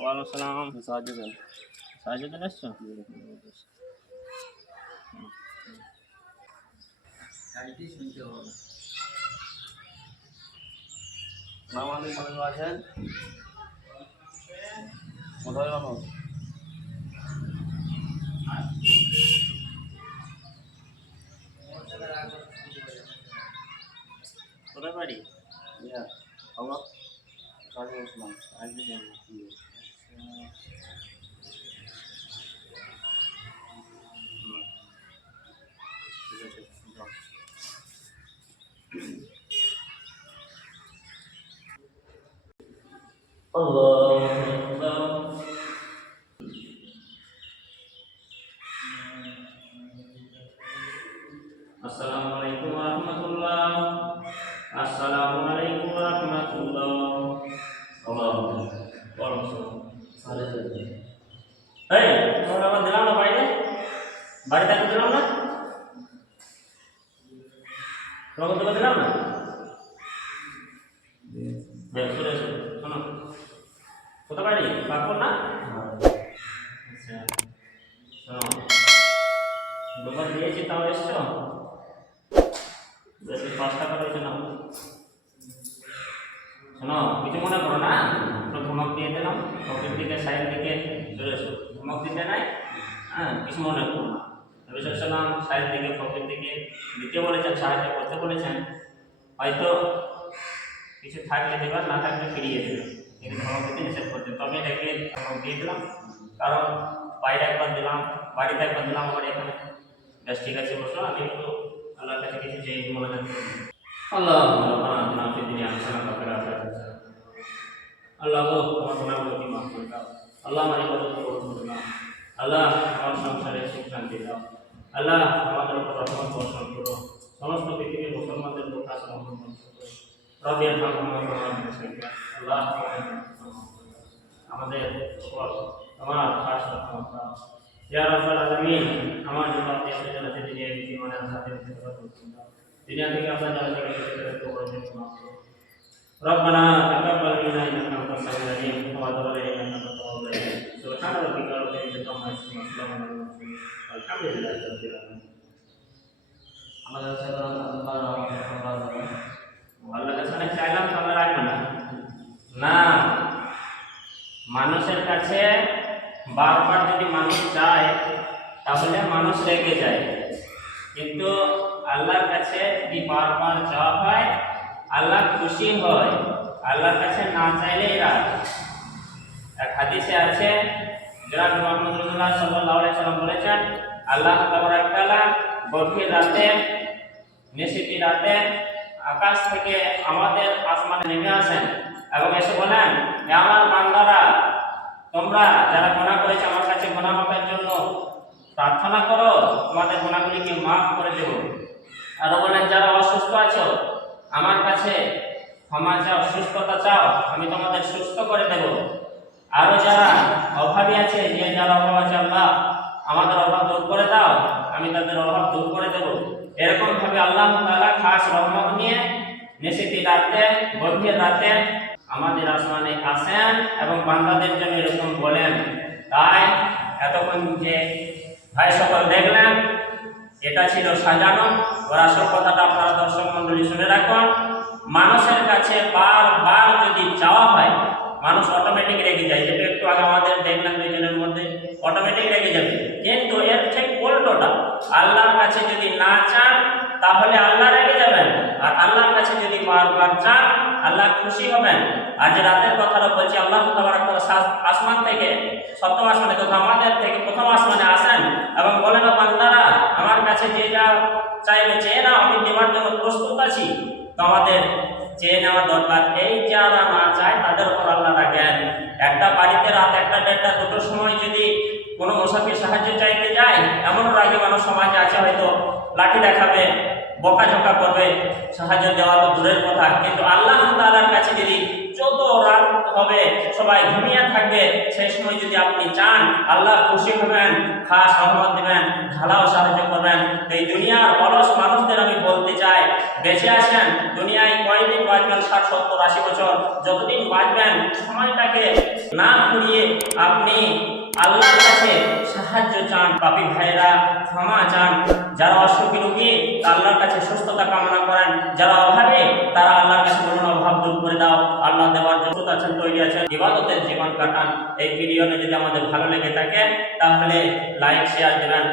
ওয়ালাইকুম সালাম। সাহায্য দেন সাহায্য আলাইকুম কেমন আছেন কোথায় মানুষ কোথায় বাড়ি? ইয়া খবর কাজে বসলাম সাহায্য দিন ঠিক আছে যাও। আল্লাহু আকবার আসসালামু এই, তোমরা আবার দিলাম না বাইরে বাড়িতে একটু দিলাম না? তোমাকে তোকে দিলাম না? চলে এসো শোনো কোথা বাড়ি? পাকুর না? আচ্ছা শোনো, কিছু মনে করো না? ধমক দিয়ে দিলাম পকেট দিকে সাইড দিকে চলে এসো ধমক দিতে নাই হ্যাঁ কিছু মনে করো না তবে সবসময় সাইড দিকে পকেট দিকে দিতে বলেছেন সাহায্য করতে বলেছেন হয়তো কিছু থাকলে দেবার না থাকলে ফিরিয়ে দেবেন কিন্তু ধমক দিতে নিষেধ করতেন তবে রেখে ধমক দিয়ে দিলাম কারণ বাইরে একবার দিলাম বাড়িতে একবার দিলাম আবার এখানে বেশ ঠিক আছে বসো আমি একটু আল্লাহর কাছে কিছু চাই মনে রাখতে আল্লাহ রব্বানা আতিনা ফিদ দুনিয়া হাসানাতাও আল্লাহ আমার গুনাহগুলো কি মাফ করে দাও। আল্লাহ আমার ইবাদত কবুল করে নাও আল্লাহ আমার সংসারে সুখ শান্তি দাও। আল্লাহ আমাদের উপর রহমত বর্ষণ করো। সমস্ত পৃথিবীর মুসলমানদের উপর খাস রহমত বর্ষণ করো। আল্লাহ আমাদের তোমার খাস রহমত দাও আমার জন্য আমরা ربنا تقبل منا انك انت السميع العليم وتب علينا انك انت التواب الرحيم سبحان ربك رب العزه عما يصفون وسلام على المرسلين والحمد لله رب العالمين আমাদের কাছে আল্লাহ রহমত আল্লাহ কাছে অনেক চাইলাম তো আল্লাহ রাখবে না না মানুষের কাছে বারবার যদি মানুষ চায় তাহলে মানুষ রেগে যায় কিন্তু আল্লাহর কাছে যদি বারবার চাওয়া হয় আল্লাহ খুশি হয়। আল্লাহর কাছে না চাইলেই রাগ এক হাদিসে আছে জনাব মোহাম্মদ রসুল্লাহ আলাইহি সাল্লাম বলেছেন, আল্লাহ তাআলা গভীর রাতে, নিশিতি রাতে আকাশ থেকে আমাদের আসমানে নেমে আসেন এবং এসে বলেন আমার বান্দারা, তোমরা যারা গুনাহ করেছে আমার কাছে গুনাহ মাফের জন্য প্রার্থনা করো, তোমাদের গুনাহগুলিকে মাফ করে দেব। আরও বলেন, যারা অসুস্থ আছো আমার কাছে ক্ষমা চাও, সুস্থতা চাও, আমি তোমাদের সুস্থ করে দেব। আরও যারা অভাবী আছে, যে যারা অভাব আছে, আল্লাহ আমাদের অভাব দূর করে দাও, আমি তাদের অভাব দূর করে দেব। এরকম ভাবে আল্লাহ তাআলা খাস রহমত নিয়ে নিশিতি রাতে, গভীর রাতে আমাদের আসমানে আসেন এবং বান্দাদের জন্য এরকম বলেন। তাই এতক্ষণ যে ভাই সকল দেখলেন এটা ছিল সাজানো। ওরা সব কথাটা আপনারা দর্শক মন্ডলী শুনে রাখুন। মানুষের কাছে বারবার যদি চাওয়া হয়, মানুষ অটোমেটিক রেগে যায়। যেটা একটু আগে আমাদের দেখলাম দুইজনের মধ্যে অটোমেটিক রেগে যাবে। কিন্তু এর ঠিক উল্টোটা, আল্লাহর কাছে যদি না চান, তাহলে আল্লাহ রেগে যাবেন। আর আল্লাহর কাছে যদি বারবার চান, আল্লাহ খুশি হবেন। আজ রাতের কথাটা বলছি, আল্লাহ আসমান থেকে, সপ্তম আসমানে তথা আমাদের থেকে প্রথম আসমানে আসেন এবং বলেন "ও বান্দারা আমার যে যা চাইবে চেয়ে নাও আমি নেওয়ার জন্য প্রস্তুত আছি। তোমাদের চেয়ে নেওয়া দরকার, এই যারা না চায়, তাদের উপর আল্লাহ রাখেন। একটা বাড়িতে রাত একটা দেড়টা, দুটোর সময় যদি কোনো মুসাফির সাহায্য চাইতে যায় এমনও রাগে মানুষ সমাজে আছে, হয়তো লাঠি দেখাবে, বকাঝকা করবে, সাহায্য দেওয়া তো দূরের কথা। কিন্তু আল্লাহ তাআলার কাছে যদি যত রাত হবে, সবাই ঘুমিয়ে থাকবে, সেই সময় যদি আপনি চান, আল্লাহ খুশি হবেন, খাস রহমত দিবেন। এই দুনিয়ার অলস মানুষদের আমি বলতে চাই, বেঁচে আসেন। দুনিয়ায় কয়দিন বাঁচবেন, ষাট, সত্তর, আশি বছর। যতদিন বাঁচবেন, সময়টাকে না ঘুরিয়ে আপনি আল্লাহর কাছে সাহায্য চান। পাপি ভাইরা ক্ষমা চান। যারা অসুখী রোগী, আল্লাহর কাছে সুস্থতা কামনা করেন। যারা অভাবে, তারা আল্লাহর কাছে বলুন অভাব দূর করে দাও। আল্লাহ দেওয়ার যত আছেন, তৈরি আছেন। ইবাদতের জীবন কাটান। এই ভিডিওতে যদি আমাদের ভালো লেগে থাকে, তাহলে লাইক শেয়ার দেবেন।